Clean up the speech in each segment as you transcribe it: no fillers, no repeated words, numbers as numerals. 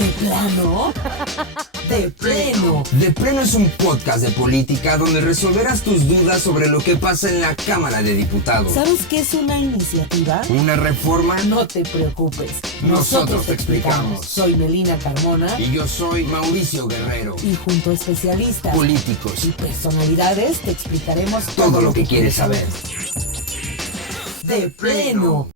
¿De plano? ¡De pleno! De Pleno es un podcast de política donde resolverás tus dudas sobre lo que pasa en la Cámara de Diputados. ¿Sabes qué es una iniciativa? ¿Una reforma? No te preocupes. Nosotros te explicamos. Soy Melina Carmona. Y yo soy Mauricio Guerrero. Y junto a especialistas, políticos y personalidades te explicaremos todo lo que quieres saber. ¡De pleno!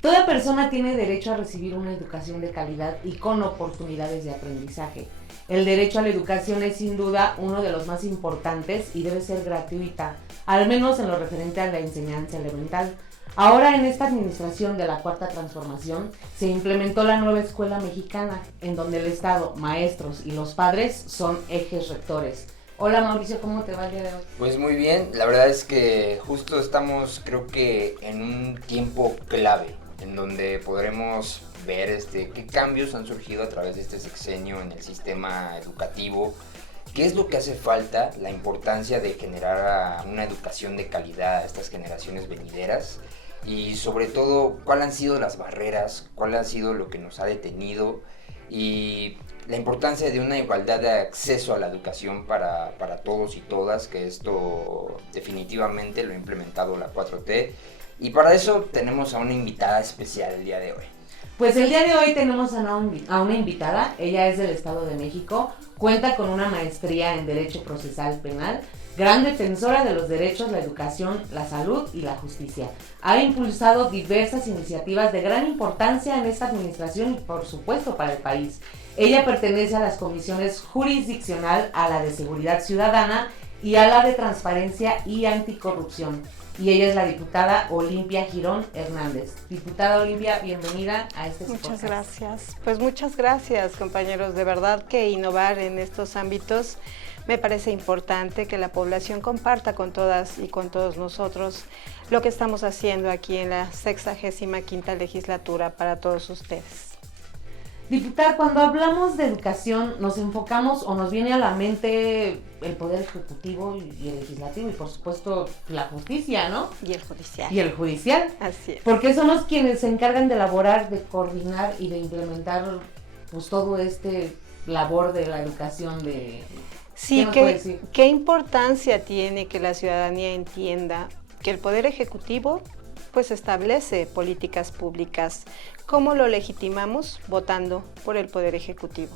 Toda persona tiene derecho a recibir una educación de calidad y con oportunidades de aprendizaje. El derecho a la educación es sin duda uno de los más importantes y debe ser gratuita, al menos en lo referente a la enseñanza elemental. Ahora en esta administración de la Cuarta Transformación se implementó la nueva escuela mexicana, en donde el Estado, maestros y los padres son ejes rectores. Hola Mauricio, ¿cómo te va el día de hoy? Pues muy bien, la verdad es que justo estamos creo que en un tiempo clave en donde podremos ver qué cambios han surgido a través de este sexenio en el sistema educativo, qué es lo que hace falta, la importancia de generar una educación de calidad a estas generaciones venideras y sobre todo cuáles han sido las barreras, cuál ha sido lo que nos ha detenido y la importancia de una igualdad de acceso a la educación para todos y todas, que esto definitivamente lo ha implementado la 4T. Y para eso tenemos a una invitada especial el día de hoy. Pues el día de hoy tenemos a una invitada, ella es del Estado de México, cuenta con una maestría en Derecho Procesal Penal, gran defensora de los derechos, la educación, la salud y la justicia. Ha impulsado diversas iniciativas de gran importancia en esta administración y por supuesto para el país. Ella pertenece a las comisiones jurisdiccional, a la de Seguridad Ciudadana y a la de Transparencia y Anticorrupción. Y ella es la diputada Olimpia Girón Hernández. Diputada Olimpia, bienvenida a este podcast. Muchas gracias. Pues muchas gracias, compañeros. De verdad que innovar en estos ámbitos me parece importante, que la población comparta con todas y con todos nosotros lo que estamos haciendo aquí en la 65ª legislatura para todos ustedes. Diputada, cuando hablamos de educación nos enfocamos o nos viene a la mente el Poder Ejecutivo y el Legislativo y por supuesto la justicia, ¿no? Y el judicial. Y el judicial. Así es. Porque son los quienes se encargan de elaborar, de coordinar y de implementar pues todo labor de la educación de... Sí, ¿qué importancia tiene que la ciudadanía entienda que el Poder Ejecutivo pues establece políticas públicas? ¿Cómo lo legitimamos? Votando por el Poder Ejecutivo.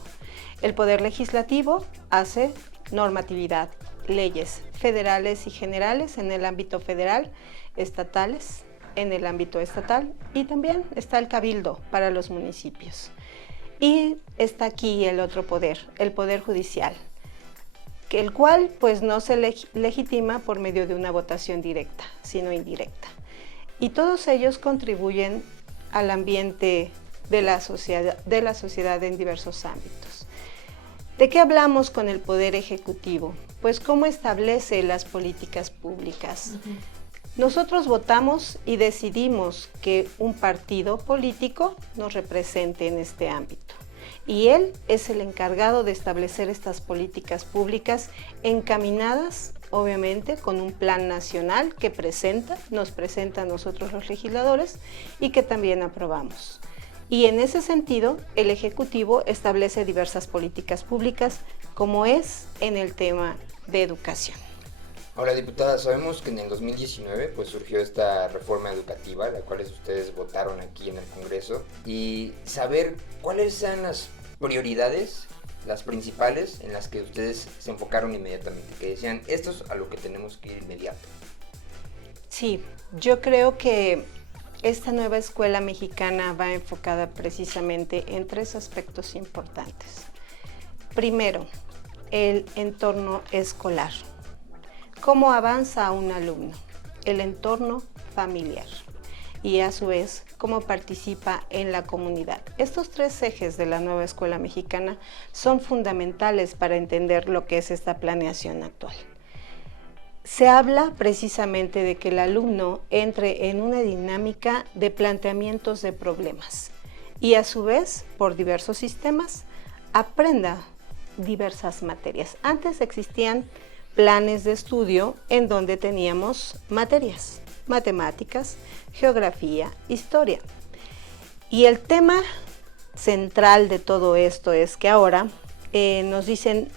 El Poder Legislativo hace normatividad, leyes federales y generales en el ámbito federal, estatales en el ámbito estatal y también está el Cabildo para los municipios. Y está aquí el otro poder, el Poder Judicial, el cual pues no se legitima por medio de una votación directa, sino indirecta. Y todos ellos contribuyen al ambiente de la sociedad en diversos ámbitos. ¿De qué hablamos con el Poder Ejecutivo? Pues cómo establece las políticas públicas. Nosotros votamos y decidimos que un partido político nos represente en este ámbito. Y él es el encargado de establecer estas políticas públicas encaminadas, obviamente, con un plan nacional que nos presenta a nosotros los legisladores y que también aprobamos. Y en ese sentido, el Ejecutivo establece diversas políticas públicas, como es en el tema de educación. Ahora, diputada, sabemos que en el 2019 pues surgió esta reforma educativa, la cual ustedes votaron aquí en el Congreso, y saber cuáles eran las prioridades, las principales en las que ustedes se enfocaron inmediatamente, que decían, esto es a lo que tenemos que ir inmediato. Sí, yo creo que esta nueva escuela mexicana va enfocada precisamente en 3 aspectos importantes. Primero, el entorno escolar. ¿Cómo avanza un alumno? El entorno familiar y a su vez cómo participa en la comunidad. Estos 3 ejes de la nueva escuela mexicana son fundamentales para entender lo que es esta planeación actual. Se habla precisamente de que el alumno entre en una dinámica de planteamientos de problemas y a su vez, por diversos sistemas, aprenda diversas materias. Antes existían planes de estudio en donde teníamos materias, matemáticas, geografía, historia. Y el tema central de todo esto es que ahora nos dicen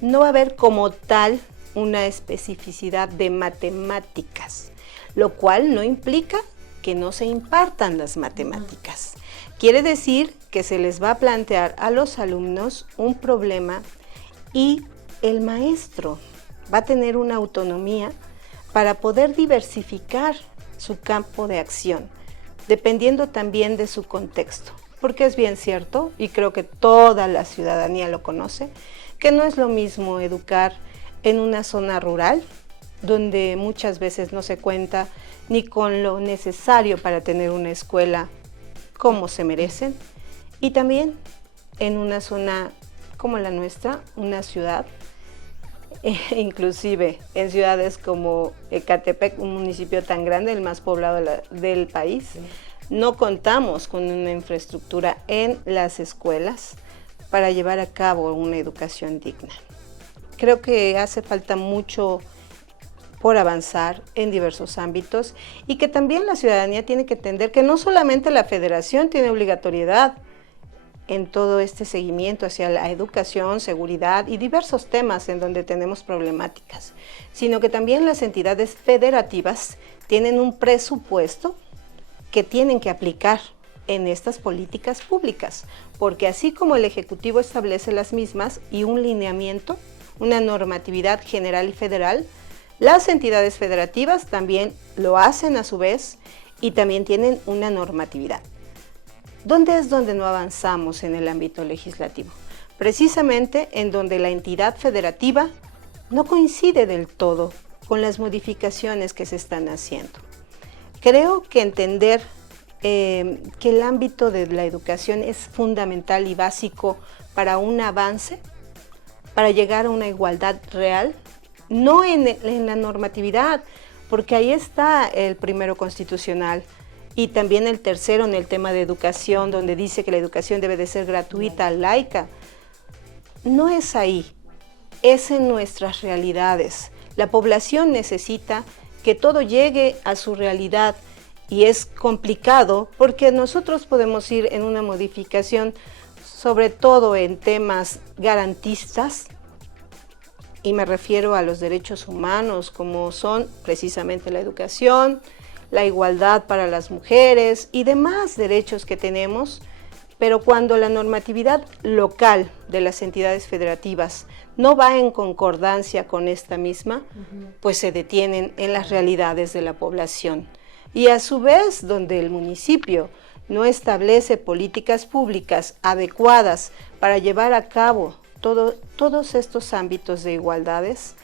no va a haber como tal una especificidad de matemáticas, lo cual no implica que no se impartan las matemáticas. Quiere decir que se les va a plantear a los alumnos un problema y el maestro va a tener una autonomía para poder diversificar su campo de acción, dependiendo también de su contexto. Porque es bien cierto, y creo que toda la ciudadanía lo conoce, que no es lo mismo educar en una zona rural, donde muchas veces no se cuenta ni con lo necesario para tener una escuela como se merecen, y también en una zona como la nuestra, una ciudad, inclusive en ciudades como Ecatepec, un municipio tan grande, el más poblado del país, no contamos con una infraestructura en las escuelas para llevar a cabo una educación digna. Creo que hace falta mucho por avanzar en diversos ámbitos y que también la ciudadanía tiene que entender que no solamente la federación tiene obligatoriedad en todo este seguimiento hacia la educación, seguridad y diversos temas en donde tenemos problemáticas, sino que también las entidades federativas tienen un presupuesto que tienen que aplicar en estas políticas públicas, porque así como el Ejecutivo establece las mismas y un lineamiento, una normatividad general y federal, las entidades federativas también lo hacen a su vez y también tienen una normatividad. ¿Dónde es donde no avanzamos en el ámbito legislativo? Precisamente en donde la entidad federativa no coincide del todo con las modificaciones que se están haciendo. Creo que entender que el ámbito de la educación es fundamental y básico para un avance, para llegar a una igualdad real, no en la normatividad, porque ahí está el primero constitucional y también el tercero en el tema de educación, donde dice que la educación debe de ser gratuita, laica. No es ahí, es en nuestras realidades. La población necesita que todo llegue a su realidad y es complicado porque nosotros podemos ir en una modificación, sobre todo en temas garantistas, y me refiero a los derechos humanos como son precisamente la educación, la igualdad para las mujeres y demás derechos que tenemos, pero cuando la normatividad local de las entidades federativas no va en concordancia con esta misma, pues se detienen en las realidades de la población. Y a su vez, donde el municipio no establece políticas públicas adecuadas para llevar a cabo todos estos ámbitos de igualdades,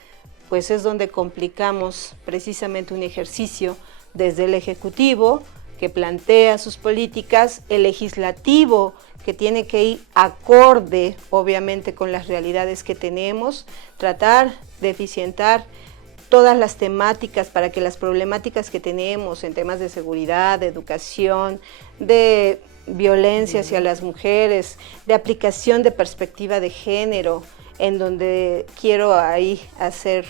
pues es donde complicamos precisamente un ejercicio desde el Ejecutivo, que plantea sus políticas, el Legislativo, que tiene que ir acorde, obviamente, con las realidades que tenemos, tratar de eficientar todas las temáticas para que las problemáticas que tenemos en temas de seguridad, de educación, de violencia hacia las mujeres, de aplicación de perspectiva de género, en donde quiero ahí hacer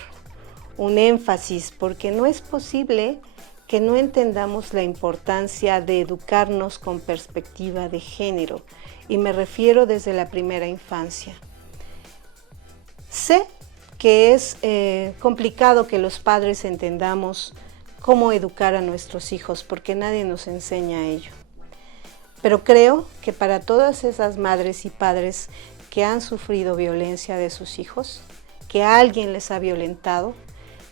un énfasis, porque no es posible que no entendamos la importancia de educarnos con perspectiva de género, y me refiero desde la primera infancia. Sé que es complicado que los padres entendamos cómo educar a nuestros hijos, porque nadie nos enseña ello. Pero creo que para todas esas madres y padres que han sufrido violencia de sus hijos, que alguien les ha violentado,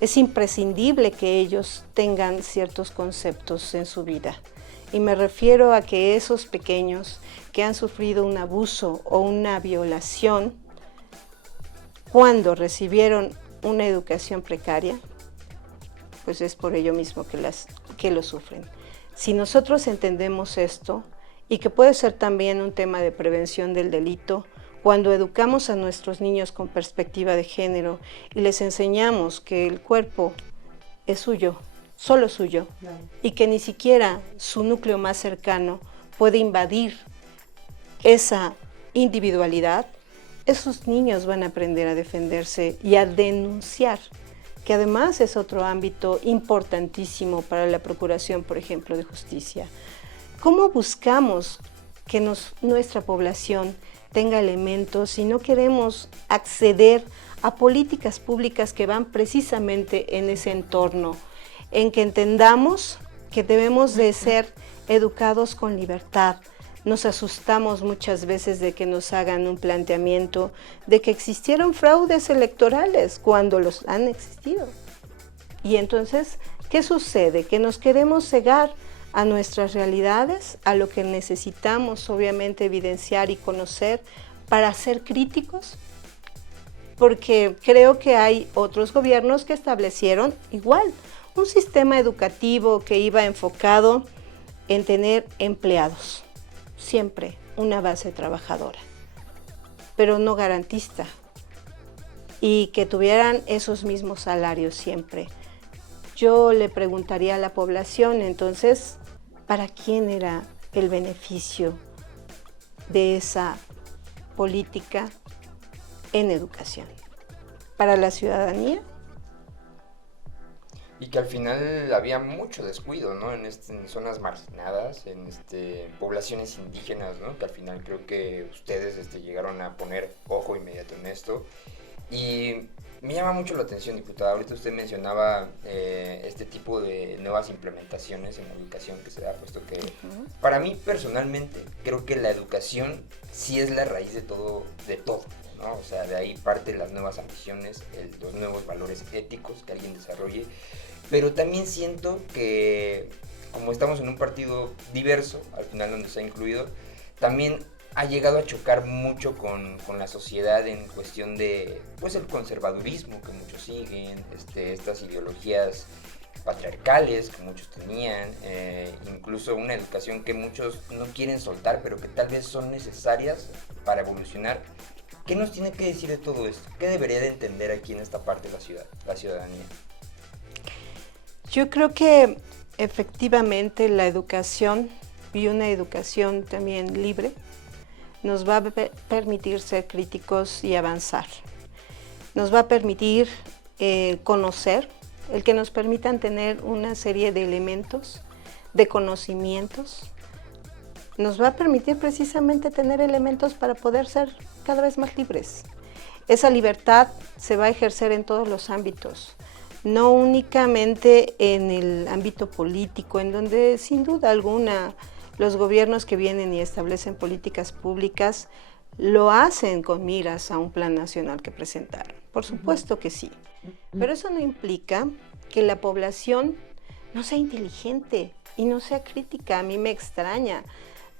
es imprescindible que ellos tengan ciertos conceptos en su vida. Y me refiero a que esos pequeños que han sufrido un abuso o una violación, cuando recibieron una educación precaria, pues es por ello mismo que lo sufren. Si nosotros entendemos esto, y que puede ser también un tema de prevención del delito, cuando educamos a nuestros niños con perspectiva de género y les enseñamos que el cuerpo es suyo, solo suyo, y que ni siquiera su núcleo más cercano puede invadir esa individualidad, esos niños van a aprender a defenderse y a denunciar, que además es otro ámbito importantísimo para la procuración, por ejemplo, de justicia. ¿Cómo buscamos que nuestra población tenga elementos y no queremos acceder a políticas públicas que van precisamente en ese entorno, en que entendamos que debemos de ser educados con libertad. Nos asustamos muchas veces de que nos hagan un planteamiento de que existieron fraudes electorales cuando los han existido. Y entonces, ¿qué sucede? Que nos queremos cegar a nuestras realidades, a lo que necesitamos obviamente evidenciar y conocer para ser críticos, porque creo que hay otros gobiernos que establecieron igual un sistema educativo que iba enfocado en tener empleados, siempre una base trabajadora, pero no garantista, y que tuvieran esos mismos salarios siempre. Yo le preguntaría a la población, entonces, ¿para quién era el beneficio de esa política en educación? ¿Para la ciudadanía? Y que al final había mucho descuido, ¿no? En zonas marginadas, en poblaciones indígenas, ¿no? Que al final creo que ustedes llegaron a poner ojo inmediato en esto. Y me llama mucho la atención, diputada. Ahorita usted mencionaba este tipo de nuevas implementaciones en la educación que se da, puesto que para mí personalmente creo que la educación sí es la raíz de todo, ¿no? O sea, de ahí parten las nuevas ambiciones, los nuevos valores éticos que alguien desarrolle. Pero también siento que, como estamos en un partido diverso, al final donde se ha incluido, también ha llegado a chocar mucho con la sociedad en cuestión de, pues, el conservadurismo que muchos siguen, estas ideologías patriarcales que muchos tenían, incluso una educación que muchos no quieren soltar, pero que tal vez son necesarias para evolucionar. ¿Qué nos tiene que decir de todo esto? ¿Qué debería de entender aquí en esta parte de la ciudadanía? Yo creo que efectivamente la educación, y una educación también libre, nos va a permitir ser críticos y avanzar. Nos va a permitir conocer, el que nos permitan tener una serie de elementos, de conocimientos. Nos va a permitir precisamente tener elementos para poder ser cada vez más libres. Esa libertad se va a ejercer en todos los ámbitos, no únicamente en el ámbito político, en donde sin duda alguna los gobiernos que vienen y establecen políticas públicas lo hacen con miras a un plan nacional que presentaron. Por supuesto que sí, pero eso no implica que la población no sea inteligente y no sea crítica. A mí me extraña.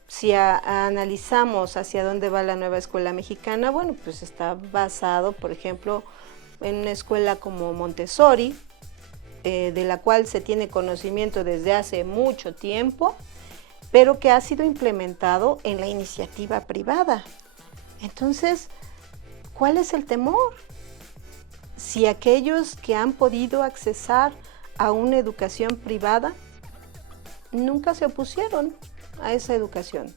Si analizamos hacia dónde va la nueva escuela mexicana, bueno, pues está basado, por ejemplo, en una escuela como Montessori, de la cual se tiene conocimiento desde hace mucho tiempo, pero que ha sido implementado en la iniciativa privada. Entonces, ¿cuál es el temor? Si aquellos que han podido accesar a una educación privada nunca se opusieron a esa educación.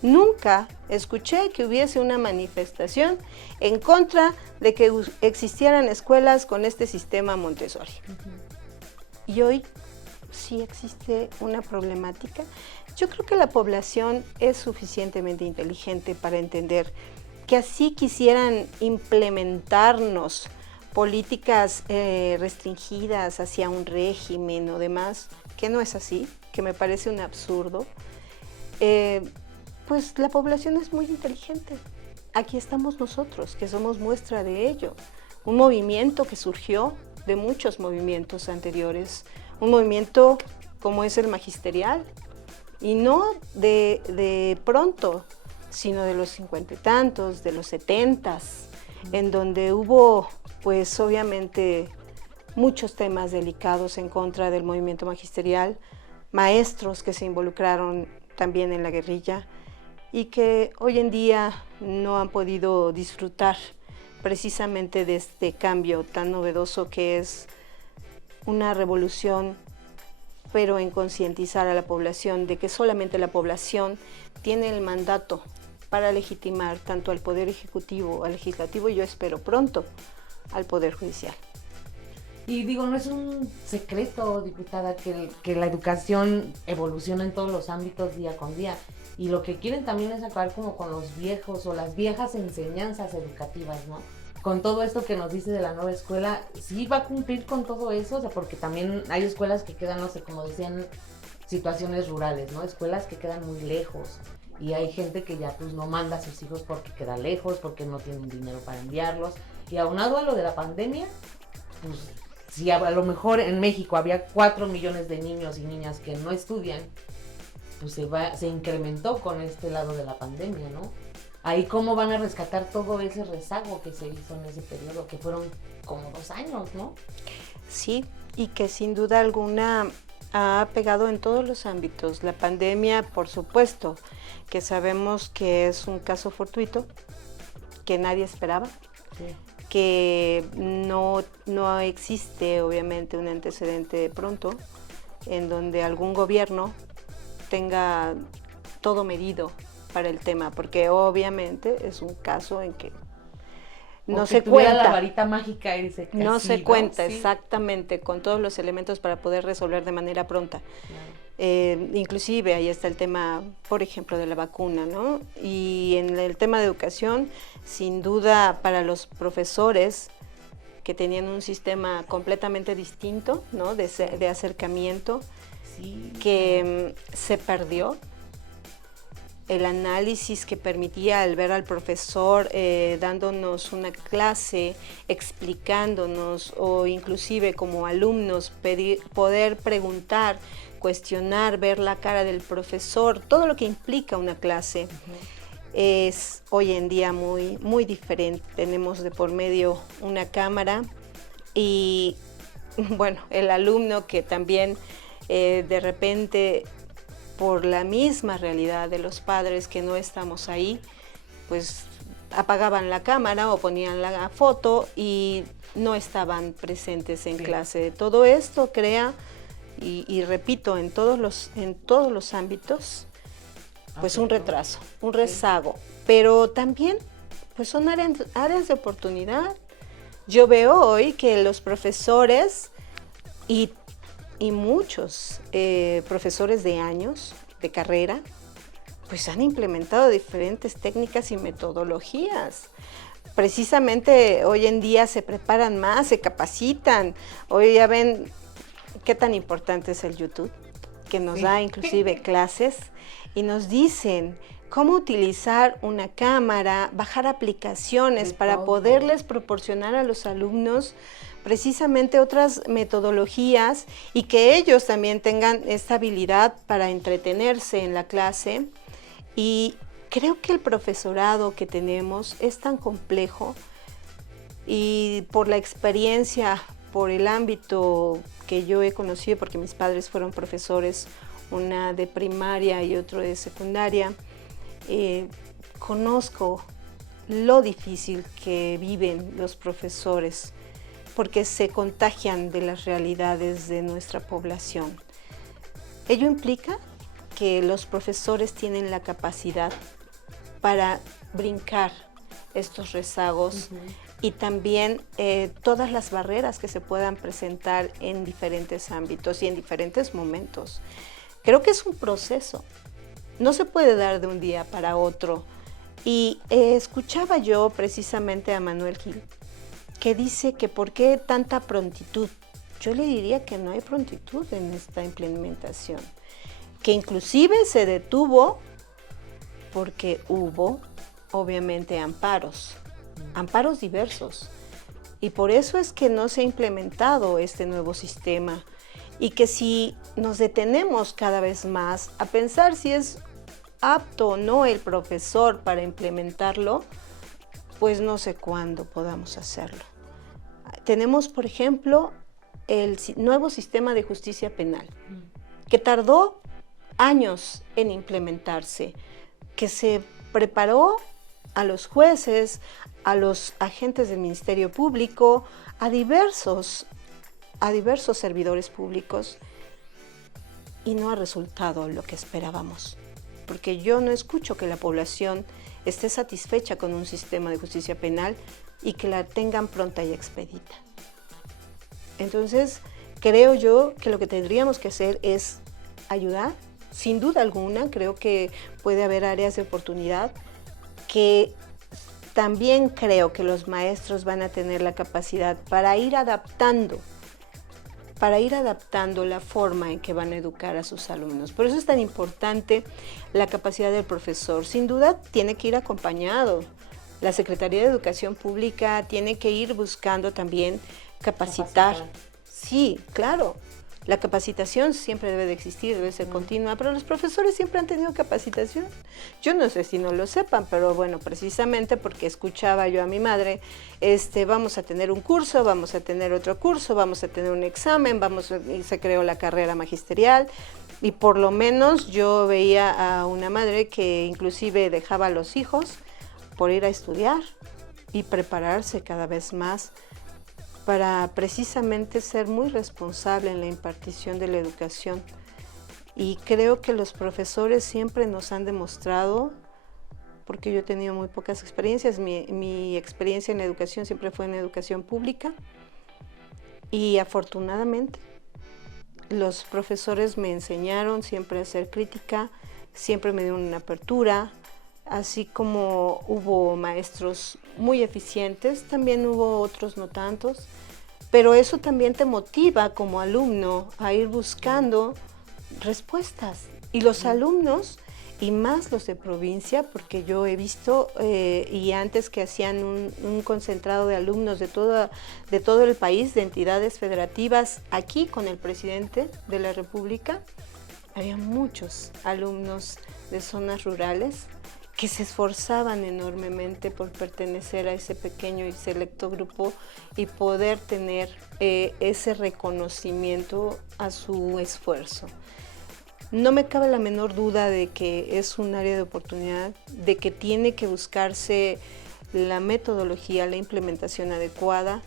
Nunca escuché que hubiese una manifestación en contra de que existieran escuelas con este sistema Montessori. Y hoy sí existe una problemática. Yo creo que la población es suficientemente inteligente para entender que así quisieran implementarnos políticas restringidas hacia un régimen o demás, que no es así, que me parece un absurdo. Pues la población es muy inteligente. Aquí estamos nosotros, que somos muestra de ello. Un movimiento que surgió de muchos movimientos anteriores, un movimiento como es el magisterial, y no de pronto, sino de los 50 y tantos, de los 70s, en donde hubo, pues obviamente, muchos temas delicados en contra del movimiento magisterial, maestros que se involucraron también en la guerrilla y que hoy en día no han podido disfrutar precisamente de este cambio tan novedoso que es una revolución, pero en concientizar a la población de que solamente la población tiene el mandato para legitimar tanto al Poder Ejecutivo, al Legislativo y yo espero pronto al Poder Judicial. Y digo, no es un secreto, diputada, que la educación evoluciona en todos los ámbitos día con día. y lo que quieren también es acabar como con los viejos o las viejas enseñanzas educativas, ¿no? Con todo esto que nos dice de la nueva escuela, sí va a cumplir con todo eso, o sea, porque también hay escuelas que quedan, no sé, como decían, situaciones rurales, ¿no? Escuelas que quedan muy lejos y hay gente que ya pues no manda a sus hijos porque queda lejos, porque no tienen dinero para enviarlos. Y aunado a lo de la pandemia, pues si a lo mejor en México había 4 millones de niños y niñas que no estudian, pues se incrementó con este lado de la pandemia, ¿no? Ahí cómo van a rescatar todo ese rezago que se hizo en ese periodo, que fueron como 2 años, ¿no? Sí, y que sin duda alguna ha pegado en todos los ámbitos. La pandemia, por supuesto, que sabemos que es un caso fortuito, que nadie esperaba, Sí. que no existe obviamente un antecedente pronto en donde algún gobierno tenga todo medido para el tema, porque obviamente es un caso en que no se cuenta la varita mágica y dice que no así, se cuenta Sí. exactamente con todos los elementos para poder resolver de manera pronta. Claro. Inclusive ahí está el tema, por ejemplo, de la vacuna, ¿no? Y en el tema de educación, sin duda para los profesores que tenían un sistema completamente distinto, ¿no? De acercamiento, Sí. que se perdió. El análisis que permitía el ver al profesor dándonos una clase, explicándonos o inclusive como alumnos poder preguntar, cuestionar, ver la cara del profesor, todo lo que implica una clase. Es hoy en día muy, muy diferente. Tenemos de por medio una cámara y bueno, el alumno que también de repente por la misma realidad de los padres que no estamos ahí, pues apagaban la cámara o ponían la foto y no estaban presentes en clase. Todo esto crea, y repito, en todos los ámbitos, pues un retraso, un rezago. Pero también pues son áreas de oportunidad. Yo veo hoy que los profesores y muchos profesores de años, de carrera, pues han implementado diferentes técnicas y metodologías. Precisamente hoy en día se preparan más, se capacitan. Hoy ya ven qué tan importante es el YouTube, que nos da inclusive clases y nos dicen cómo utilizar una cámara, bajar aplicaciones para poderles proporcionar a los alumnos precisamente otras metodologías y que ellos también tengan esta habilidad para entretenerse en la clase. Y creo que el profesorado que tenemos es tan complejo y por la experiencia, por el ámbito que yo he conocido, porque mis padres fueron profesores, una de primaria y otro de secundaria, conozco lo difícil que viven los profesores porque se contagian de las realidades de nuestra población. Ello implica que los profesores tienen la capacidad para brincar estos rezagos y también todas las barreras que se puedan presentar en diferentes ámbitos y en diferentes momentos. Creo que es un proceso, no se puede dar de un día para otro. Y escuchaba yo precisamente a Manuel Gil, que dice que por qué tanta prontitud. Yo le diría que no hay prontitud en esta implementación, que inclusive se detuvo porque hubo obviamente amparos diversos, y por eso es que no se ha implementado este nuevo sistema, y que si nos detenemos cada vez más a pensar si es apto o no el profesor para implementarlo, pues no sé cuándo podamos hacerlo. Tenemos, por ejemplo, el nuevo sistema de justicia penal, que tardó años en implementarse, que se preparó a los jueces, a los agentes del Ministerio Público, a diversos servidores públicos, y no ha resultado lo que esperábamos, porque yo no escucho que la población esté satisfecha con un sistema de justicia penal y que la tengan pronta y expedita. Entonces, creo yo que lo que tendríamos que hacer es ayudar, sin duda alguna, creo que puede haber áreas de oportunidad que también creo que los maestros van a tener la capacidad para ir adaptando la forma en que van a educar a sus alumnos. Por eso es tan importante la capacidad del profesor. Sin duda tiene que ir acompañado. La Secretaría de Educación Pública tiene que ir buscando también capacitar. Sí, claro. La capacitación siempre debe de existir, debe ser continua, pero los profesores siempre han tenido capacitación. Yo no sé si no lo sepan, pero bueno, precisamente porque escuchaba yo a mi madre, vamos a tener un curso, vamos a tener otro curso, vamos a tener un examen, y se creó la carrera magisterial, y por lo menos yo veía a una madre que inclusive dejaba a los hijos por ir a estudiar y prepararse cada vez más para precisamente ser muy responsable en la impartición de la educación. Y creo que los profesores siempre nos han demostrado, porque yo he tenido muy pocas experiencias, mi experiencia en la educación siempre fue en educación pública, y afortunadamente los profesores me enseñaron siempre a hacer crítica, siempre me dieron una apertura. Así como hubo maestros muy eficientes, también hubo otros no tantos, pero eso también te motiva como alumno a ir buscando respuestas. Y los alumnos, y más los de provincia, porque yo he visto, y antes que hacían un concentrado de alumnos de todo el país, de entidades federativas, aquí con el presidente de la República, había muchos alumnos de zonas rurales que se esforzaban enormemente por pertenecer a ese pequeño y selecto grupo y poder tener ese reconocimiento a su esfuerzo. No me cabe la menor duda de que es un área de oportunidad, de que tiene que buscarse la metodología, la implementación adecuada,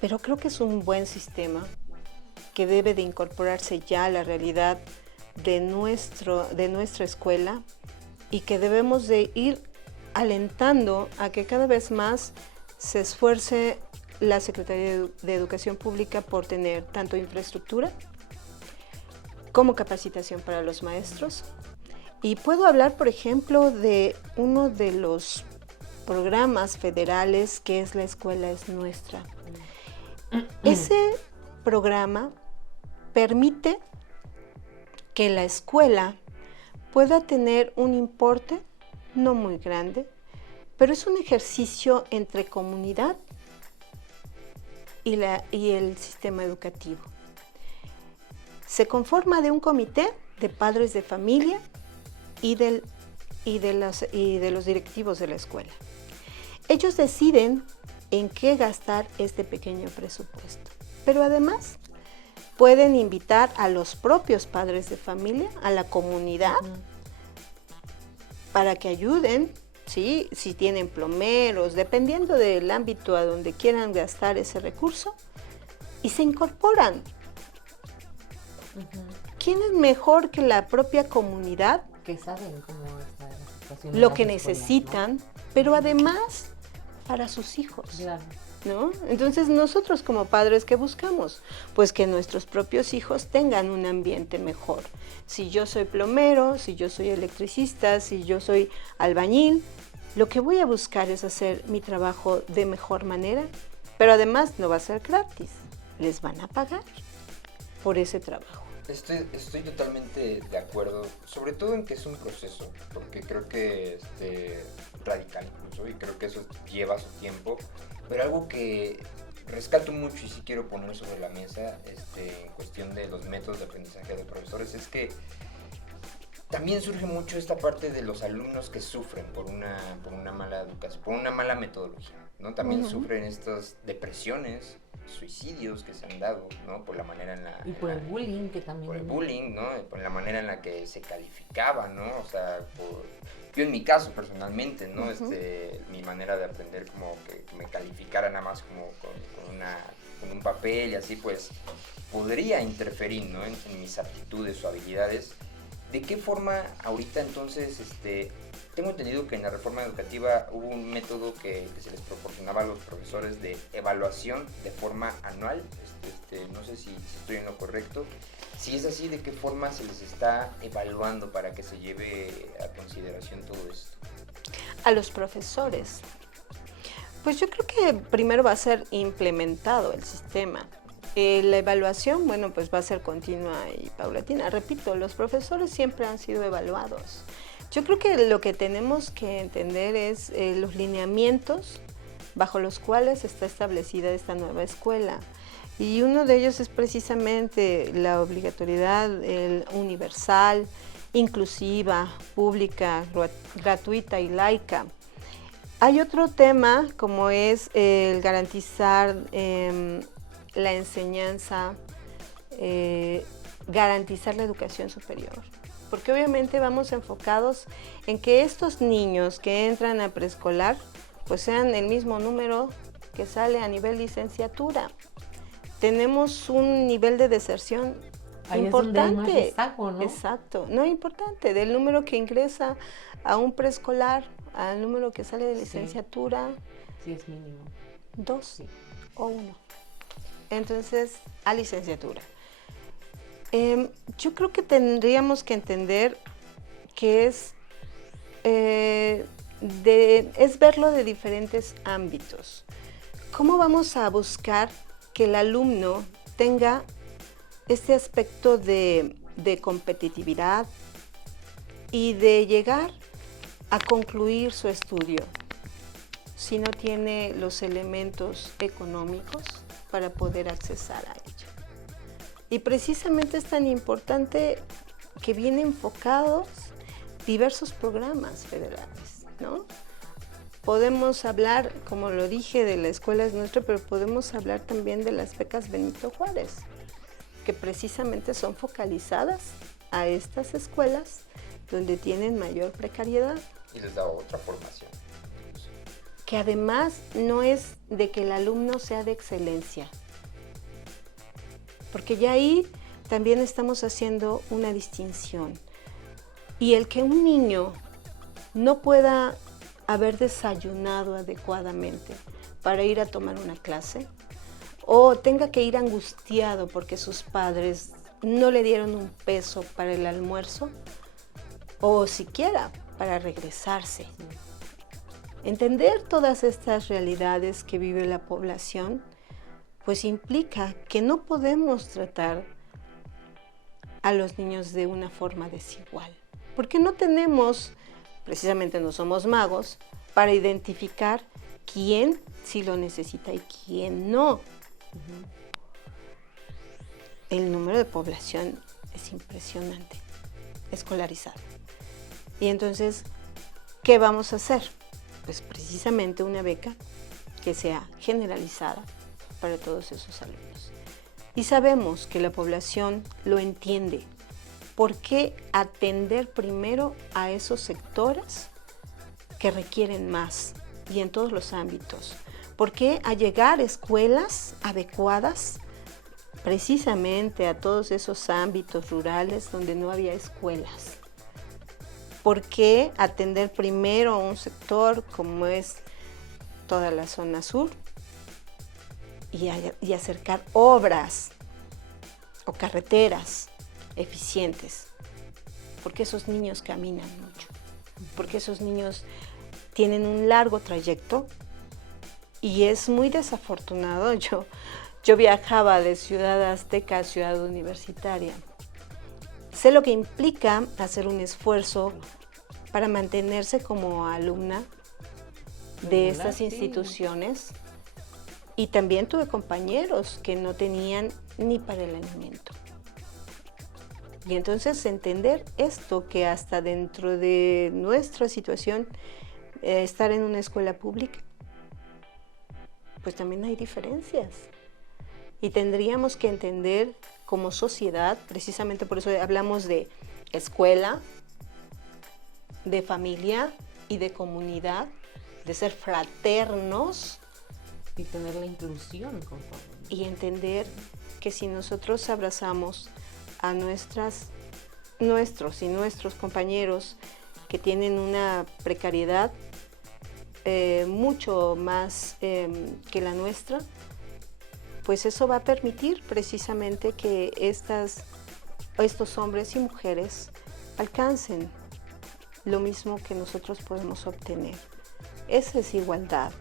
pero creo que es un buen sistema que debe de incorporarse ya a la realidad de nuestra escuela, y que debemos de ir alentando a que cada vez más se esfuerce la Secretaría de Educación Pública por tener tanto infraestructura como capacitación para los maestros. Y puedo hablar, por ejemplo, de uno de los programas federales que es La Escuela es Nuestra. Ese programa permite que la escuela pueda tener un importe no muy grande, pero es un ejercicio entre comunidad y el sistema educativo. Se conforma de un comité de padres de familia y de los directivos de la escuela. Ellos deciden en qué gastar este pequeño presupuesto, pero además pueden invitar a los propios padres de familia, a la comunidad, para que ayuden, ¿sí? Si tienen plomeros, dependiendo del ámbito a donde quieran gastar ese recurso, y se incorporan. ¿Quién es mejor que la propia comunidad? Que saben cómo está la situación. Lo que necesitan, ¿no? Pero además para sus hijos. Claro. ¿No? Entonces nosotros como padres, ¿qué buscamos? Pues que nuestros propios hijos tengan un ambiente mejor. Si yo soy plomero, si yo soy electricista, si yo soy albañil, lo que voy a buscar es hacer mi trabajo de mejor manera, pero además no va a ser gratis, les van a pagar por ese trabajo. Estoy totalmente de acuerdo, sobre todo en que es un proceso, porque creo que radical incluso, y creo que eso lleva su tiempo, pero algo que rescato mucho y sí quiero poner sobre la mesa en cuestión de los métodos de aprendizaje de profesores es que también surge mucho esta parte de los alumnos que sufren por una mala educación, por una mala metodología, ¿no? También sufren estas depresiones, suicidios que se han dado, ¿no? Por la manera en la... Y por el bullying que también... Por el bullying, ¿no? Por la manera en la que se calificaba, ¿no? O sea, yo en mi caso personalmente, ¿no? Mi manera de aprender como que me calificara nada más como con un papel y así, pues podría interferir, ¿no? En mis aptitudes o habilidades. ¿De qué forma ahorita entonces Tengo entendido que en la reforma educativa hubo un método que se les proporcionaba a los profesores de evaluación de forma anual. No sé si estoy en lo correcto. Si es así, ¿de qué forma se les está evaluando para que se lleve a consideración todo esto? A los profesores. Pues yo creo que primero va a ser implementado el sistema. La evaluación, bueno, pues va a ser continua y paulatina. Repito, los profesores siempre han sido evaluados. Yo creo que lo que tenemos que entender es los lineamientos bajo los cuales está establecida esta nueva escuela. Y uno de ellos es precisamente la obligatoriedad universal, inclusiva, pública, gratuita y laica. Hay otro tema como es el garantizar la enseñanza, garantizar la educación superior. Porque obviamente vamos enfocados en que estos niños que entran a preescolar pues sean el mismo número que sale a nivel licenciatura. Tenemos un nivel de deserción ahí importante. Es donde hay más destaco, ¿no? Exacto, no importante, del número que ingresa a un preescolar al número que sale de licenciatura. Sí, es mínimo. 2 Sí. o 1. Entonces, a licenciatura. Yo creo que tendríamos que entender que es verlo de diferentes ámbitos. ¿Cómo vamos a buscar que el alumno tenga este aspecto de competitividad y de llegar a concluir su estudio si no tiene los elementos económicos para poder accesar a ello? Y precisamente es tan importante que vienen enfocados diversos programas federales, ¿no? Podemos hablar, como lo dije, de la escuela es nuestra, pero podemos hablar también de las becas Benito Juárez, que precisamente son focalizadas a estas escuelas donde tienen mayor precariedad. Y les da otra formación. Que además no es de que el alumno sea de excelencia, porque ya ahí también estamos haciendo una distinción. Y el que un niño no pueda haber desayunado adecuadamente para ir a tomar una clase, o tenga que ir angustiado porque sus padres no le dieron un peso para el almuerzo, o siquiera para regresarse. Entender todas estas realidades que vive la población pues implica que no podemos tratar a los niños de una forma desigual, porque no tenemos, precisamente no somos magos, para identificar quién sí lo necesita y quién no. El número de población es impresionante, escolarizado. Y entonces, ¿qué vamos a hacer? Pues precisamente una beca que sea generalizada para todos esos alumnos. Y sabemos que la población lo entiende. ¿Por qué atender primero a esos sectores que requieren más y en todos los ámbitos? ¿Por qué allegar escuelas adecuadas precisamente a todos esos ámbitos rurales donde no había escuelas? ¿Por qué atender primero a un sector como es toda la zona sur y acercar obras o carreteras eficientes? Porque esos niños caminan mucho, porque esos niños tienen un largo trayecto y es muy desafortunado. Yo viajaba de Ciudad Azteca a Ciudad Universitaria. Sé lo que implica hacer un esfuerzo para mantenerse como alumna de estas instituciones, y también tuve compañeros que no tenían ni para el alimento. Y entonces entender esto, que hasta dentro de nuestra situación, estar en una escuela pública, pues también hay diferencias. Y tendríamos que entender como sociedad, precisamente por eso hablamos de escuela, de familia y de comunidad, de ser fraternos. Y tener la inclusión conforme. Y entender que si nosotros abrazamos a nuestros y nuestros compañeros que tienen una precariedad mucho más que la nuestra, pues eso va a permitir precisamente que estos hombres y mujeres alcancen lo mismo que nosotros podemos obtener. Esa es igualdad.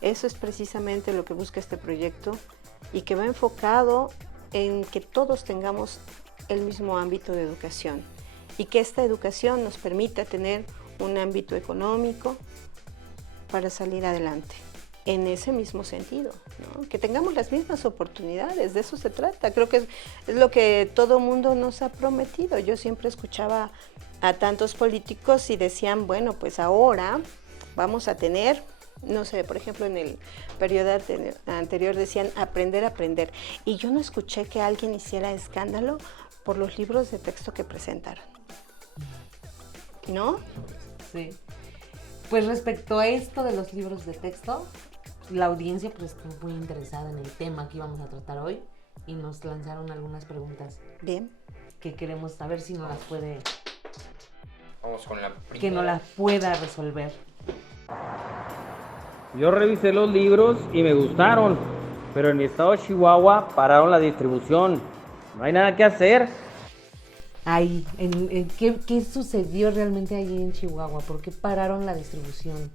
Eso es precisamente lo que busca este proyecto y que va enfocado en que todos tengamos el mismo ámbito de educación y que esta educación nos permita tener un ámbito económico para salir adelante. En ese mismo sentido, ¿no? Que tengamos las mismas oportunidades, de eso se trata. Creo que es lo que todo mundo nos ha prometido. Yo siempre escuchaba a tantos políticos y decían, bueno, pues ahora vamos a tener, no sé, por ejemplo, en el periodo anterior decían aprender a aprender. Y yo no escuché que alguien hiciera escándalo por los libros de texto que presentaron. ¿No? Sí. Pues respecto a esto de los libros de texto, la audiencia pues está muy interesada en el tema que íbamos a tratar hoy y nos lanzaron algunas preguntas. Bien. Que queremos saber si nos las puede... Vamos con la primera. Que nos las pueda resolver. Yo revisé los libros y me gustaron, pero en mi estado de Chihuahua pararon la distribución. No hay nada que hacer. Ahí, ¿qué sucedió realmente allí en Chihuahua? ¿Por qué pararon la distribución?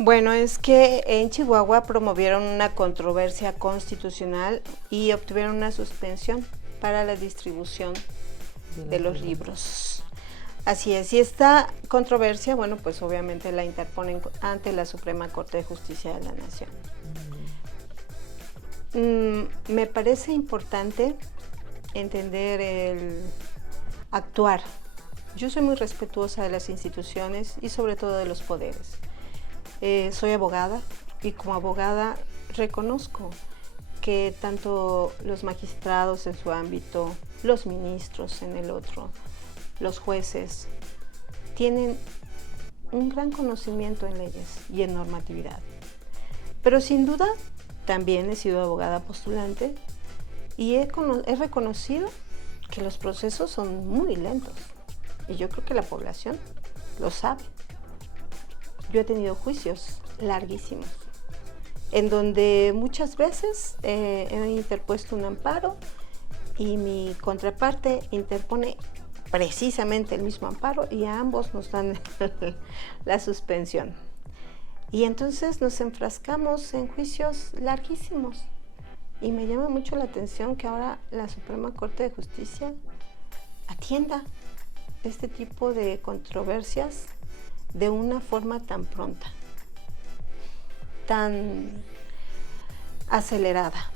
Bueno, es que en Chihuahua promovieron una controversia constitucional y obtuvieron una suspensión para la distribución de los libros. Así es, y esta controversia, bueno, pues obviamente la interponen ante la Suprema Corte de Justicia de la Nación. Me parece importante entender el actuar. Yo soy muy respetuosa de las instituciones y sobre todo de los poderes. Soy abogada y como abogada reconozco que tanto los magistrados en su ámbito, los ministros en el otro, los jueces, tienen un gran conocimiento en leyes y en normatividad. Pero sin duda también he sido abogada postulante y he reconocido que los procesos son muy lentos y yo creo que la población lo sabe. Yo he tenido juicios larguísimos en donde muchas veces he interpuesto un amparo y mi contraparte interpone precisamente el mismo amparo y a ambos nos dan la suspensión. Y entonces nos enfrascamos en juicios larguísimos. Y me llama mucho la atención que ahora la Suprema Corte de Justicia atienda este tipo de controversias de una forma tan pronta, tan acelerada.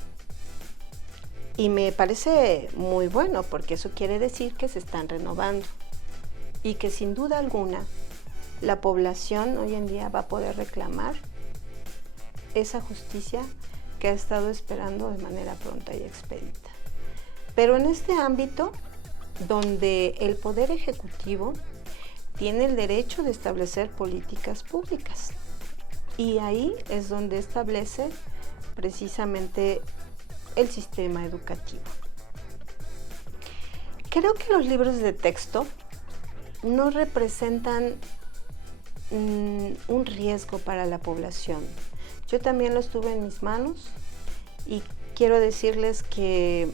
Y me parece muy bueno porque eso quiere decir que se están renovando y que sin duda alguna la población hoy en día va a poder reclamar esa justicia que ha estado esperando de manera pronta y expedita. Pero en este ámbito donde el Poder Ejecutivo tiene el derecho de establecer políticas públicas y ahí es donde establece precisamente el sistema educativo. Creo que los libros de texto no representan un riesgo para la población. Yo también los tuve en mis manos y quiero decirles que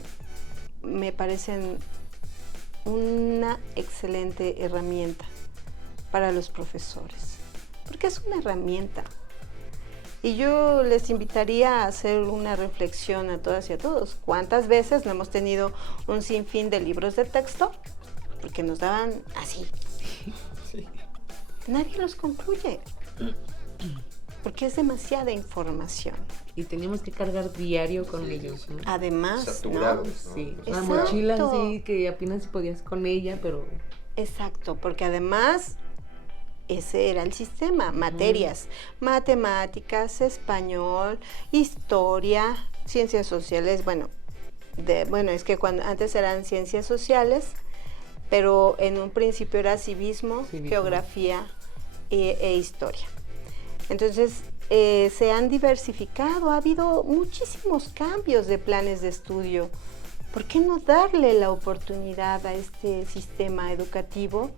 me parecen una excelente herramienta para los profesores, porque es una herramienta. Y yo les invitaría a hacer una reflexión a todas y a todos. ¿Cuántas veces no hemos tenido un sinfín de libros de texto? Porque nos daban así. Sí. Nadie los concluye. Porque es demasiada información. Y teníamos que cargar diario con ellos, ¿no? Además, saturados, ¿no? Sí, Exacto. una mochila así que apenas si podías con ella, pero... Exacto, porque además ese era el sistema, materias, matemáticas, español, historia, ciencias sociales, bueno, es que antes eran ciencias sociales, pero en un principio era civismo. Geografía e historia. Entonces, se han diversificado, ha habido muchísimos cambios de planes de estudio. ¿Por qué no darle la oportunidad a este sistema educativo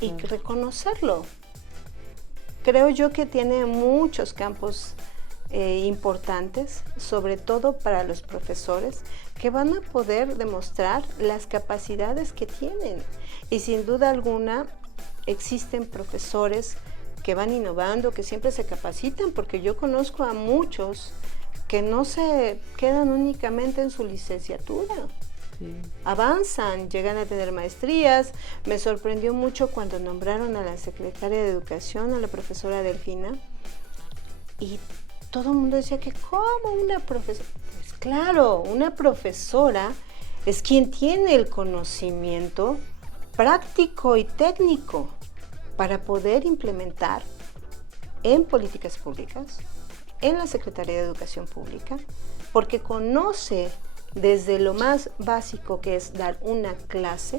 y reconocerlo. Creo yo que tiene muchos campos importantes, sobre todo para los profesores, que van a poder demostrar las capacidades que tienen. Y sin duda alguna existen profesores que van innovando, que siempre se capacitan, porque yo conozco a muchos que no se quedan únicamente en su licenciatura. Sí. Avanzan, llegan a tener maestrías. Me sorprendió mucho cuando nombraron a la secretaria de Educación, a la profesora Delfina, y todo el mundo decía que ¿cómo una profesora? Pues claro, una profesora es quien tiene el conocimiento práctico y técnico para poder implementar en políticas públicas, en la Secretaría de Educación Pública, porque conoce desde lo más básico, que es dar una clase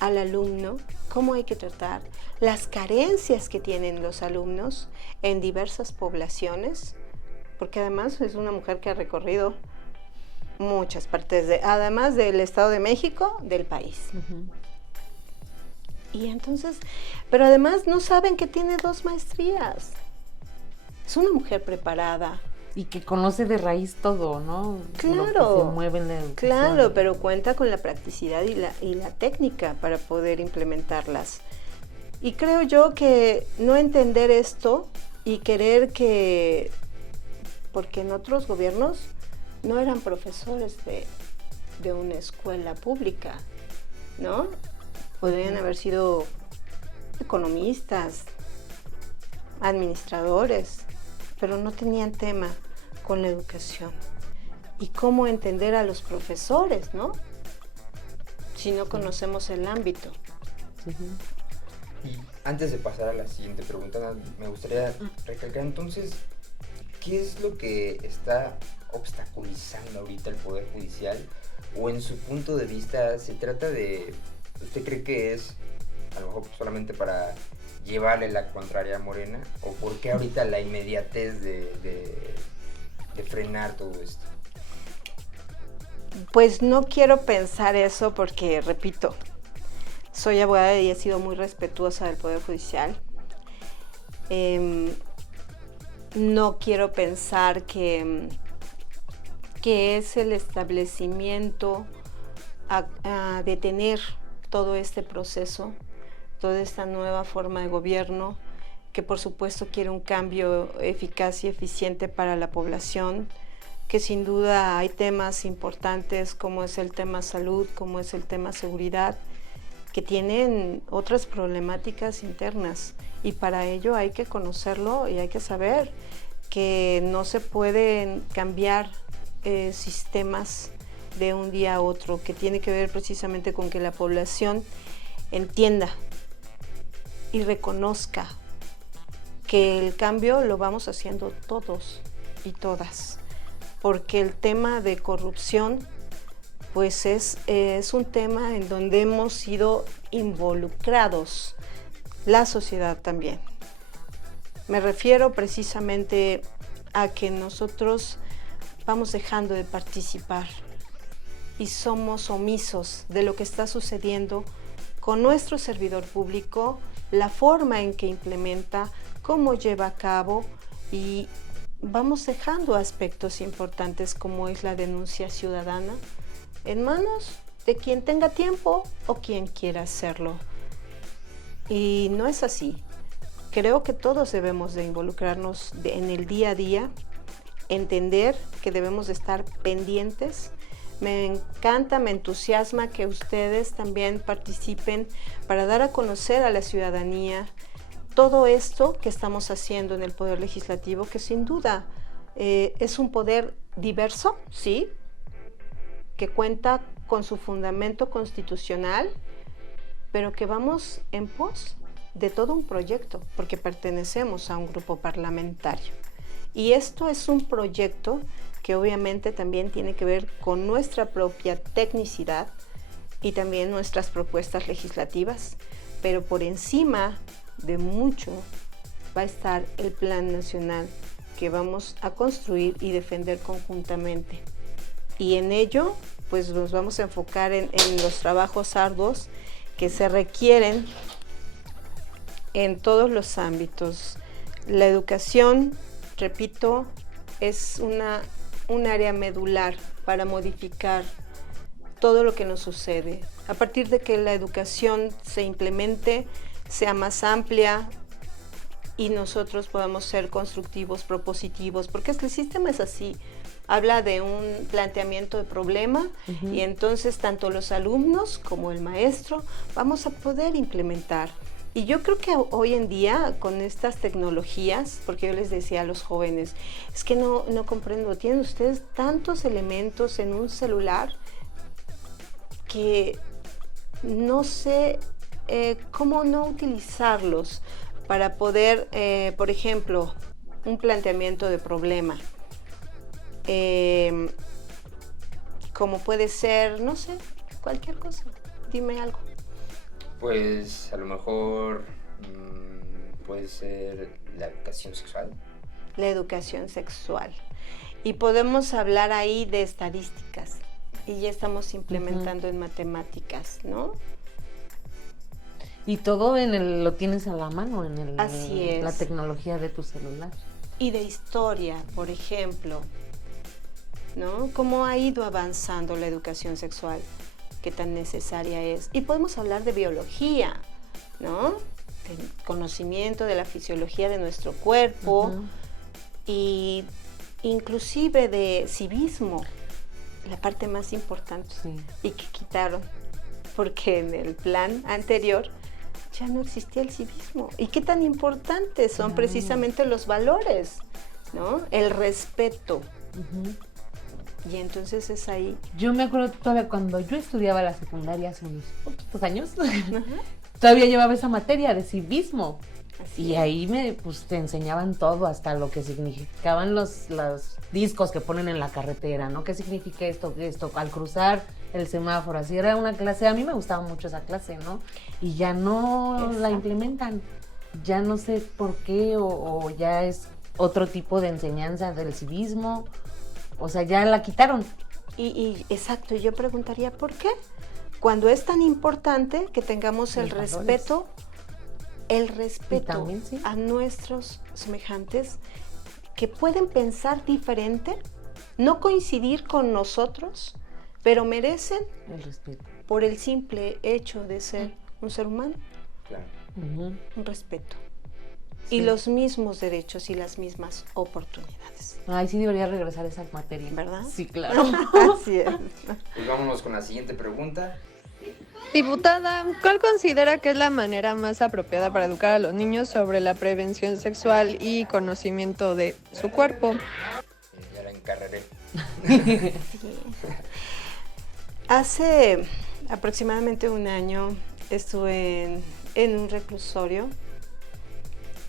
al alumno, cómo hay que tratar, las carencias que tienen los alumnos en diversas poblaciones, porque además es una mujer que ha recorrido muchas partes, además del Estado de México, del país. Uh-huh. Y entonces, pero además no saben que tiene 2 maestrías. Es una mujer preparada. Y que conoce de raíz todo, ¿no? Claro, lo que se mueve en la educación. Claro, pero cuenta con la practicidad y la técnica para poder implementarlas. Y creo yo que no entender esto y querer que, porque en otros gobiernos no eran profesores de una escuela pública, ¿no? Podrían haber sido economistas, administradores, pero no tenían tema con la educación. Y cómo entender a los profesores, ¿no? Si no conocemos el ámbito. Y antes de pasar a la siguiente pregunta, me gustaría recalcar entonces, ¿qué es lo que está obstaculizando ahorita el Poder Judicial? O en su punto de vista, ¿se trata de, usted cree que es a lo mejor solamente para llevarle la contraria a Morena? ¿O por qué ahorita la inmediatez de frenar todo esto? Pues no quiero pensar eso porque, repito, soy abogada y he sido muy respetuosa del Poder Judicial. No quiero pensar que es el establecimiento a detener todo este proceso, toda esta nueva forma de gobierno, que por supuesto quiere un cambio eficaz y eficiente para la población, que sin duda hay temas importantes como es el tema salud, como es el tema seguridad, que tienen otras problemáticas internas, y para ello hay que conocerlo y hay que saber que no se pueden cambiar sistemas de un día a otro, que tiene que ver precisamente con que la población entienda y reconozca que el cambio lo vamos haciendo todos y todas, porque el tema de corrupción pues es un tema en donde hemos sido involucrados, la sociedad también. Me refiero precisamente a que nosotros vamos dejando de participar y somos omisos de lo que está sucediendo con nuestro servidor público, la forma en que implementa, cómo lleva a cabo, y vamos dejando aspectos importantes como es la denuncia ciudadana en manos de quien tenga tiempo o quien quiera hacerlo. Y no es así. Creo que todos debemos de involucrarnos en el día a día, entender que debemos de estar pendientes. Me encanta, me entusiasma que ustedes también participen para dar a conocer a la ciudadanía todo esto que estamos haciendo en el Poder Legislativo, que sin duda es un poder diverso, sí, que cuenta con su fundamento constitucional, pero que vamos en pos de todo un proyecto, porque pertenecemos a un grupo parlamentario. Y esto es un proyecto que obviamente también tiene que ver con nuestra propia tecnicidad y también nuestras propuestas legislativas, pero por encima de mucho va a estar el Plan Nacional que vamos a construir y defender conjuntamente. Y en ello, pues nos vamos a enfocar en los trabajos arduos que se requieren en todos los ámbitos. La educación, repito, es un área medular para modificar todo lo que nos sucede. A partir de que la educación se implemente, sea más amplia y nosotros podamos ser constructivos, propositivos, porque el sistema es así. Habla de un planteamiento de problema y entonces tanto los alumnos como el maestro vamos a poder implementar. Y yo creo que hoy en día con estas tecnologías, porque yo les decía a los jóvenes, es que no comprendo, tienen ustedes tantos elementos en un celular que no sé cómo no utilizarlos para poder, por ejemplo, un planteamiento de problema. Como puede ser, no sé, cualquier cosa. Dime algo. Pues a lo mejor puede ser la educación sexual. La educación sexual. Y podemos hablar ahí de estadísticas. Y ya estamos implementando en matemáticas, ¿no? Y todo lo tienes a la mano en Así es. La tecnología de tu celular. Y de historia, por ejemplo, ¿no? ¿Cómo ha ido avanzando la educación sexual? ¿Qué tan necesaria es? Y podemos hablar de biología, ¿no? De conocimiento de la fisiología de nuestro cuerpo y inclusive de civismo, la parte más importante, y que quitaron, porque en el plan anterior ya no existía el civismo. ¿Y qué tan importantes son precisamente los valores, ¿no? El respeto. Y entonces es ahí. Yo me acuerdo todavía cuando yo estudiaba la secundaria hace unos poquitos años, todavía llevaba esa materia de civismo. Y ahí te enseñaban todo, hasta lo que significaban los discos que ponen en la carretera, ¿no? ¿Qué significa esto, al cruzar el semáforo? Así era una clase, a mí me gustaba mucho esa clase, ¿no? Y ya no la implementan, ya no sé por qué, o ya es otro tipo de enseñanza del civismo, o sea, ya la quitaron. Y exacto, yo preguntaría, ¿por qué? Cuando es tan importante que tengamos el respeto también, a nuestros semejantes que pueden pensar diferente, no coincidir con nosotros, pero merecen el respeto por el simple hecho de ser un ser humano. Claro. Un respeto. Y los mismos derechos y las mismas oportunidades. Ay, sí debería regresar esa materia. ¿Verdad? Sí, claro. Así es. Pues vámonos con la siguiente pregunta. Diputada, ¿cuál considera que es la manera más apropiada para educar a los niños sobre la prevención sexual y conocimiento de su cuerpo? Ya la encarreré. Hace aproximadamente un año estuve en un reclusorio,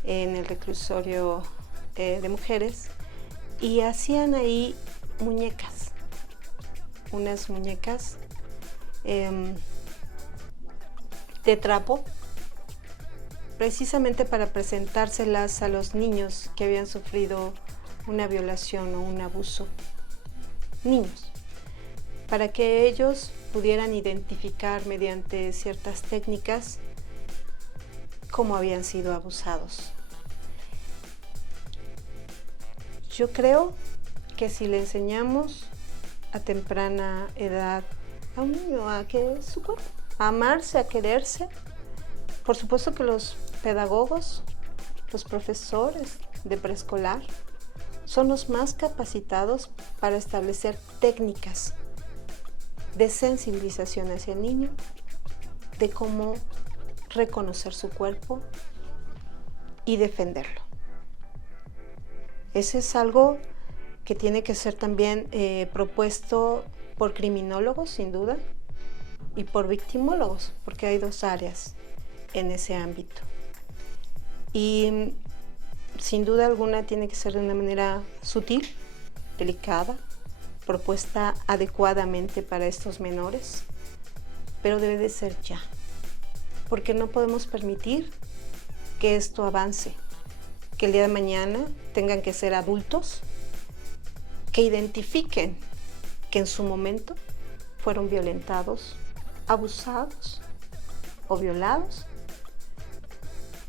en el reclusorio de mujeres, y hacían ahí muñecas, unas muñecas de trapo, precisamente para presentárselas a los niños que habían sufrido una violación o un abuso. Niños, para que ellos pudieran identificar mediante ciertas técnicas cómo habían sido abusados. Yo creo que si le enseñamos a temprana edad a un niño a que su cuerpo, a amarse, a quererse, por supuesto que los pedagogos, los profesores de preescolar son los más capacitados para establecer técnicas de sensibilización hacia el niño, de cómo reconocer su cuerpo y defenderlo. Ese es algo que tiene que ser también propuesto por criminólogos, sin duda, y por victimólogos, porque hay dos áreas en ese ámbito. Y sin duda alguna tiene que ser de una manera sutil, delicada, propuesta adecuadamente para estos menores, pero debe de ser ya, porque no podemos permitir que esto avance, que el día de mañana tengan que ser adultos que identifiquen que en su momento fueron violentados, abusados o violados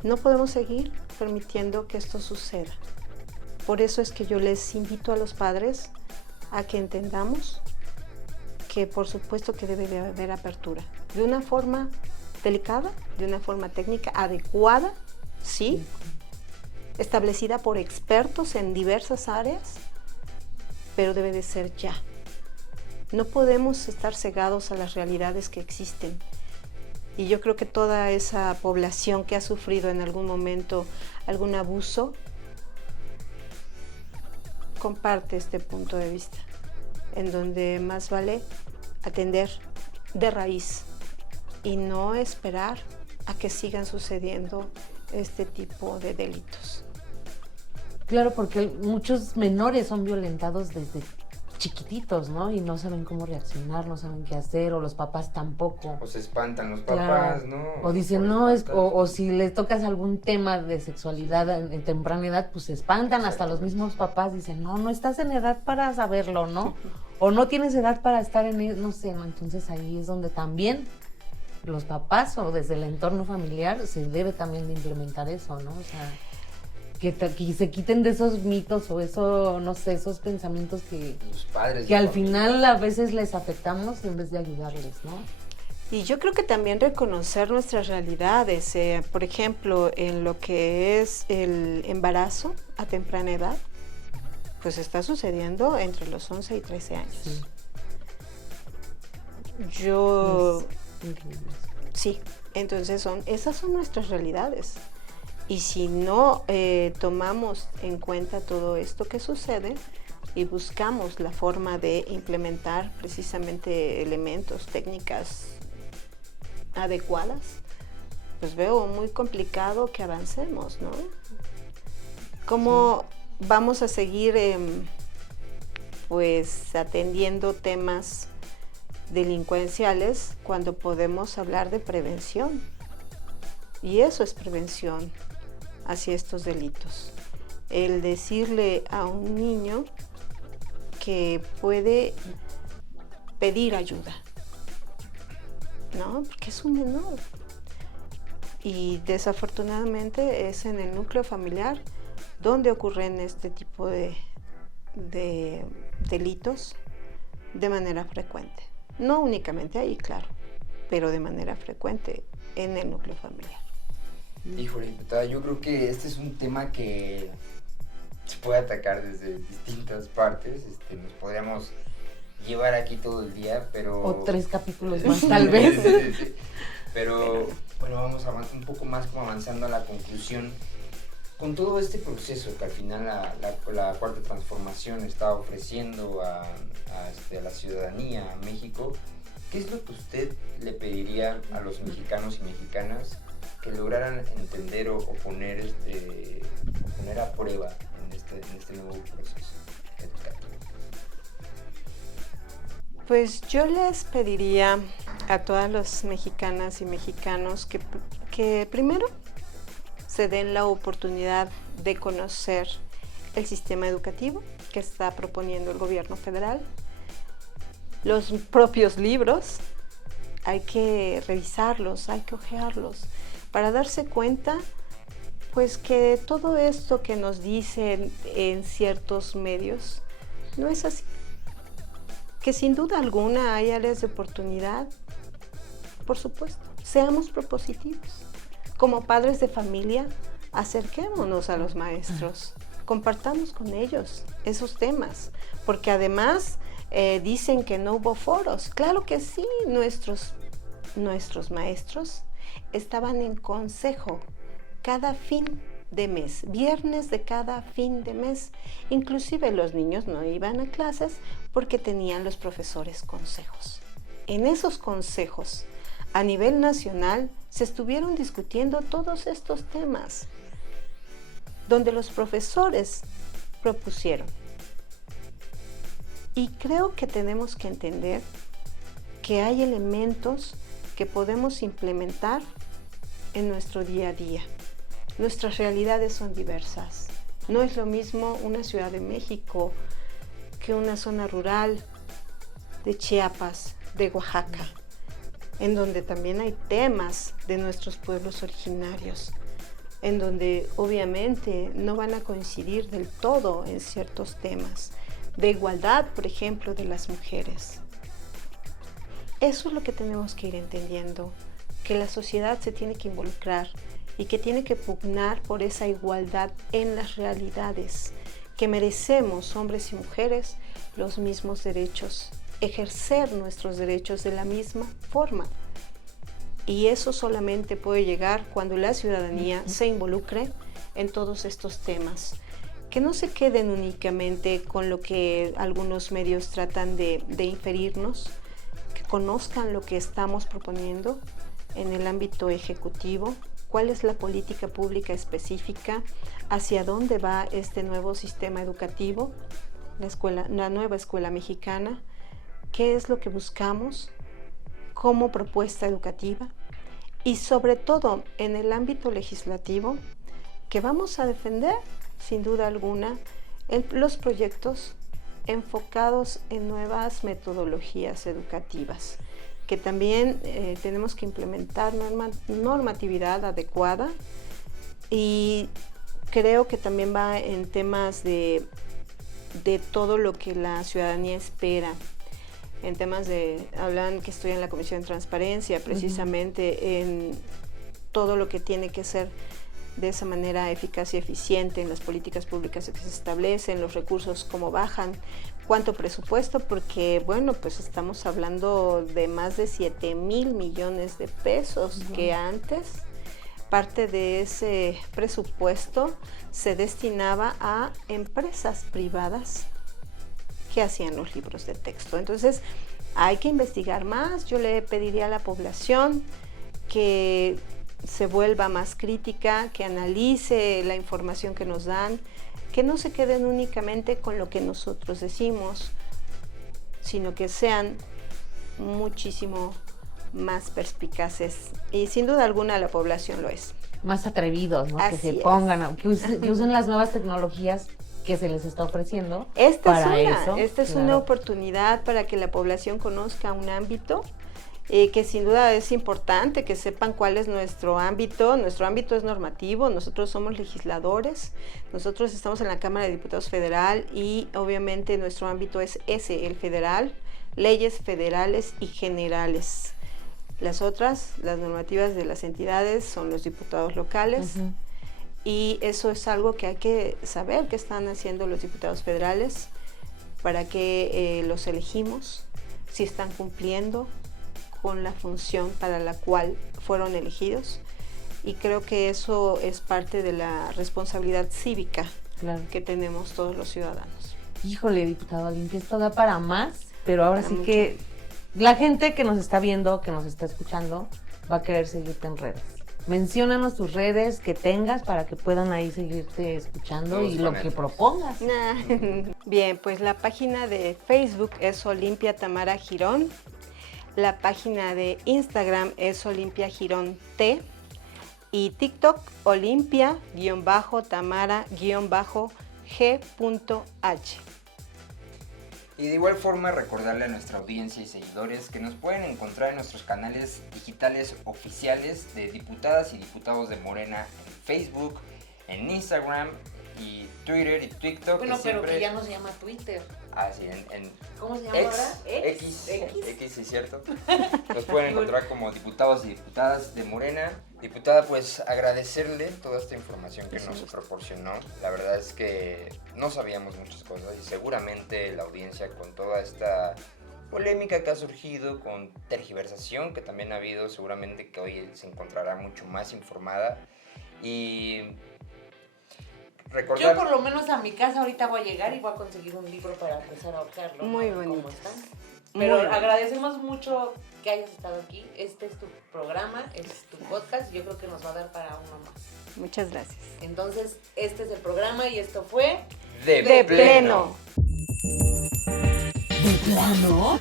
No podemos seguir permitiendo que esto suceda. Por eso es que yo les invito a los padres a que entendamos que por supuesto que debe de haber apertura. De una forma delicada, de una forma técnica adecuada, sí, establecida por expertos en diversas áreas, pero debe de ser ya. No podemos estar cegados a las realidades que existen. Y yo creo que toda esa población que ha sufrido en algún momento algún abuso comparte este punto de vista, en donde más vale atender de raíz y no esperar a que sigan sucediendo este tipo de delitos. Claro, porque muchos menores son violentados desde chiquititos, ¿no? Y no saben cómo reaccionar, no saben qué hacer, o los papás tampoco. O se espantan los papás, Claro. ¿no? O dicen, no, o si les tocas algún tema de sexualidad en temprana edad, pues se espantan, hasta los mismos papás dicen, no estás en edad para saberlo, ¿no? O no tienes edad para estar en, no sé, ¿no? Entonces ahí es donde también los papás o desde el entorno familiar se debe también de implementar eso, ¿no? O sea, que se quiten de esos mitos o eso, no sé, esos pensamientos que Los padres al final a veces les afectamos en vez de ayudarles, ¿no? Y yo creo que también reconocer nuestras realidades, por ejemplo, en lo que es el embarazo a temprana edad, pues está sucediendo entre los 11 y 13 años. Sí. Increíble. Sí, entonces esas son nuestras realidades. Y si no tomamos en cuenta todo esto que sucede y buscamos la forma de implementar precisamente elementos, técnicas adecuadas, pues veo muy complicado que avancemos, ¿no? ¿Cómo vamos a seguir pues atendiendo temas delincuenciales cuando podemos hablar de prevención? Y eso es prevención hacia estos delitos. El decirle a un niño que puede pedir ayuda, ¿no? Porque es un menor. Y desafortunadamente es en el núcleo familiar donde ocurren este tipo de delitos de manera frecuente. No únicamente ahí, claro, pero de manera frecuente en el núcleo familiar. Híjole, diputada, yo creo que este es un tema que se puede atacar desde distintas partes. Nos podríamos llevar aquí todo el día, pero... O 3 capítulos más, tal vez. Sí. Pero bueno, vamos un poco más como avanzando a la conclusión. Con todo este proceso que al final la Cuarta Transformación está ofreciendo a la ciudadanía, a México, ¿qué es lo que usted le pediría a los mexicanos y mexicanas que lograran entender o poner a prueba en este nuevo proceso educativo? Pues yo les pediría a todas las mexicanas y mexicanos que primero se den la oportunidad de conocer el sistema educativo que está proponiendo el gobierno federal, los propios libros, hay que revisarlos, hay que hojearlos, para darse cuenta pues que todo esto que nos dicen en ciertos medios no es así. Que sin duda alguna hay áreas de oportunidad, por supuesto, seamos propositivos. Como padres de familia, acerquémonos a los maestros, compartamos con ellos esos temas, porque además dicen que no hubo foros. Claro que sí, nuestros maestros estaban en consejo cada fin de mes, viernes de cada fin de mes. Inclusive los niños no iban a clases porque tenían los profesores consejos. En esos consejos, a nivel nacional, se estuvieron discutiendo todos estos temas, donde los profesores propusieron. Y creo que tenemos que entender que hay elementos que podemos implementar en nuestro día a día. Nuestras realidades son diversas. No es lo mismo una Ciudad de México que una zona rural de Chiapas, de Oaxaca, en donde también hay temas de nuestros pueblos originarios. en donde obviamente no van a coincidir del todo en ciertos temas, de igualdad, por ejemplo, de las mujeres. Eso es lo que tenemos que ir entendiendo, que la sociedad se tiene que involucrar y que tiene que pugnar por esa igualdad en las realidades, que merecemos, hombres y mujeres, los mismos derechos, ejercer nuestros derechos de la misma forma. Y eso solamente puede llegar cuando la ciudadanía se involucre en todos estos temas. Que no se queden únicamente con lo que algunos medios tratan de inferirnos, que conozcan lo que estamos proponiendo en el ámbito ejecutivo, cuál es la política pública específica, hacia dónde va este nuevo sistema educativo, la nueva escuela mexicana, qué es lo que buscamos como propuesta educativa y sobre todo en el ámbito legislativo que vamos a defender sin duda alguna los proyectos enfocados en nuevas metodologías educativas, que también tenemos que implementar normatividad adecuada y creo que también va en temas de todo lo que la ciudadanía espera. En temas hablan que estoy en la Comisión de Transparencia, precisamente en todo lo que tiene que ser de esa manera eficaz y eficiente en las políticas públicas que se establecen, los recursos cómo bajan, cuánto presupuesto, porque bueno, pues estamos hablando de más de 7,000 millones de pesos que antes parte de ese presupuesto se destinaba a empresas privadas que hacían los libros de texto. Entonces hay que investigar más. Yo le pediría a la población que se vuelva más crítica, que analice la información que nos dan, que no se queden únicamente con lo que nosotros decimos, sino que sean muchísimo más perspicaces. Y sin duda alguna la población lo es. Más atrevidos, ¿no? Así que se es. pongan, que usen las nuevas tecnologías que se les está ofreciendo. Esta claro. es una oportunidad para que la población conozca un ámbito que sin duda es importante, que sepan cuál es nuestro ámbito. Nuestro ámbito es normativo, nosotros somos legisladores, nosotros estamos en la Cámara de Diputados Federal y obviamente nuestro ámbito es ese, el federal, leyes federales y generales. Las normativas de las entidades son los diputados locales. Y eso es algo que hay que saber que están haciendo los diputados federales, para qué los elegimos, si están cumpliendo con la función para la cual fueron elegidos. Y creo que eso es parte de la responsabilidad cívica que tenemos todos los ciudadanos. Híjole, diputado Olimpia, esto da para más, pero ahora sí que la gente que nos está viendo, que nos está escuchando, va a querer seguirte en redes. Menciónanos tus redes que tengas para que puedan ahí seguirte escuchando y lo que propongas. Bien, pues la página de Facebook es Olimpia Tamara Girón, la página de Instagram es Olimpia Girón T y TikTok Olimpia-Tamara-G.H. Y de igual forma recordarle a nuestra audiencia y seguidores que nos pueden encontrar en nuestros canales digitales oficiales de diputadas y diputados de Morena en Facebook, en Instagram y Twitter y TikTok. Bueno, pero que ya no se llama Twitter. Ah, sí, ¿Cómo se llama ahora? X, sí, cierto. Nos pueden encontrar como diputados y diputadas de Morena. Diputada, pues agradecerle toda esta información que nos proporcionó. La verdad es que no sabíamos muchas cosas y seguramente la audiencia, con toda esta polémica que ha surgido, con tergiversación que también ha habido, seguramente que hoy se encontrará mucho más informada. Y recordar... Yo por lo menos a mi casa ahorita voy a llegar y voy a conseguir un libro para empezar a ahorcarlo. Muy bonito. Pero agradecemos mucho que hayas estado aquí. Este es tu programa, este es tu podcast. Yo creo que nos va a dar para uno más. Muchas gracias. Entonces, este es el programa y esto fue... De pleno. ¿De plano?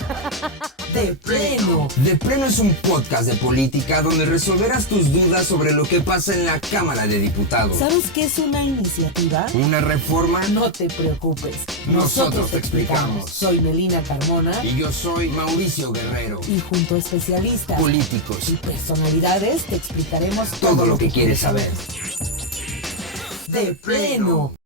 De pleno. De Pleno es un podcast de política donde resolverás tus dudas sobre lo que pasa en la Cámara de Diputados. ¿Sabes qué es una iniciativa? ¿Una reforma? No te preocupes. Nosotros te explicamos. Soy Melina Carmona. Y yo soy Mauricio Guerrero. Y junto a especialistas Políticos y personalidades te explicaremos todo lo que quieres saber. de pleno.